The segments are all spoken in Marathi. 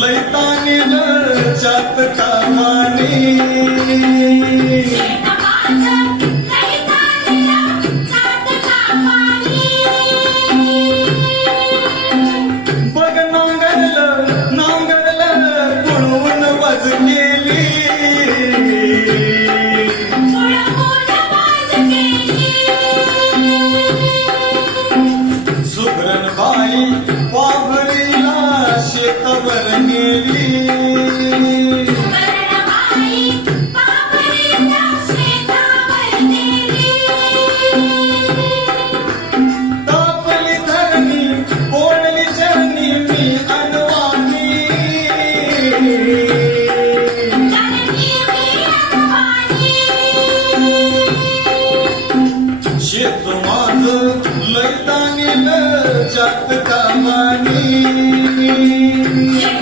लैतानी नळ चात कामानी Thank you.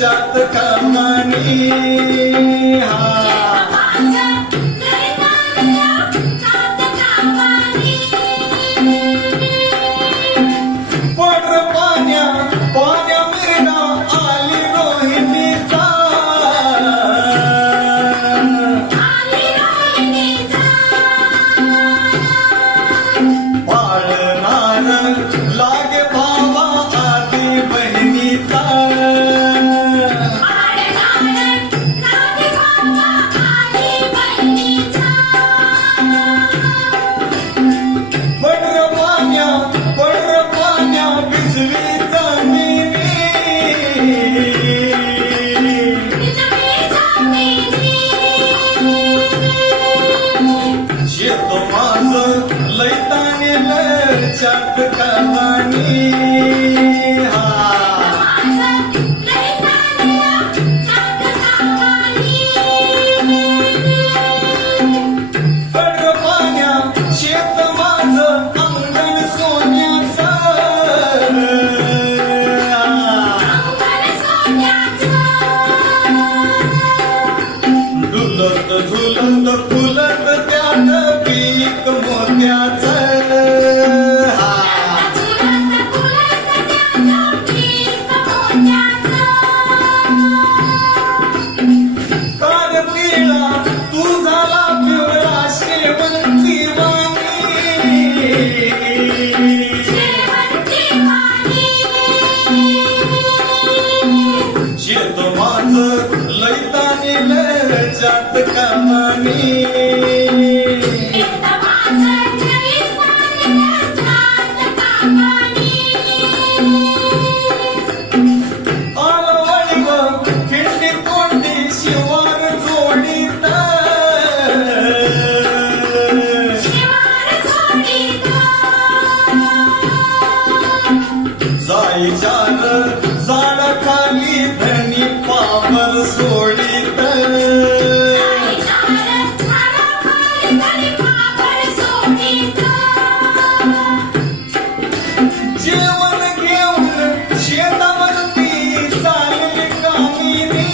जात कामानी. हा. पड पाण्या पाण्या मिरणा आली रोहिणीचा पाळणार लचात कहाणी हा. पिळा तू झाला पिवळा शेवंती वाणी शेत माझ लैतानी लजात कमानी. चाल झाड खाली धनी पावर सोडीत जेवण घेऊन शेतावरती चालली कामिनी।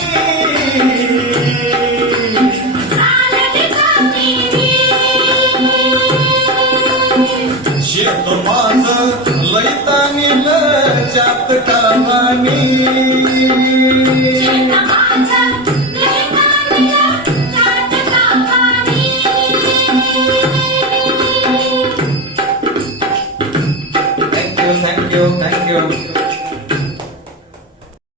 शेत माझ लैतानी